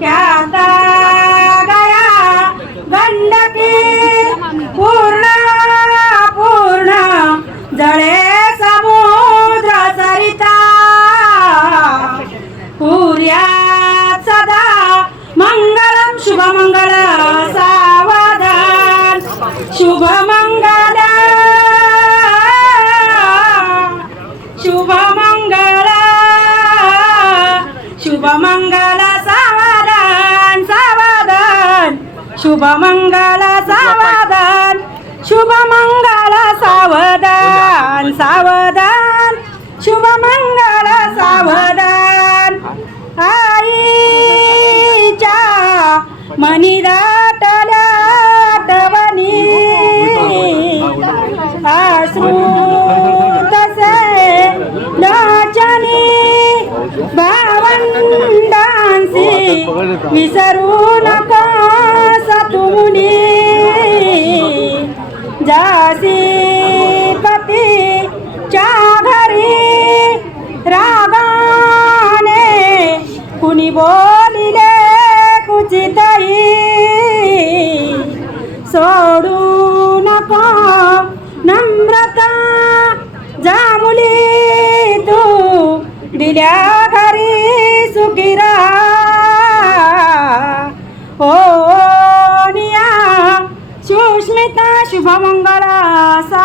ख्याता गया गंडकी पूर्ण पूर्ण जळे समुद्र सरिता पुर्यात सदा मंगलम शुभमंगल सावधान शुभमंगल शुभमंगल शुभमंगल सावधान सावधान शुभमंगल सावधान शुभमंगल सावधान सावधान शुभमंगल सावधान आईच्या मनी दाटल्या आठवणी अश्रू तसे नाचणी भावंडांसी विसरू नका सतुमुनी जासी पतीच्या घरी रागाने कुणी बोलिले कुचितही सोडू नका नम्रता जामुली तू दिल्या घरी सुखी राहा ओ निया सुष्मिता शुभमंगला सा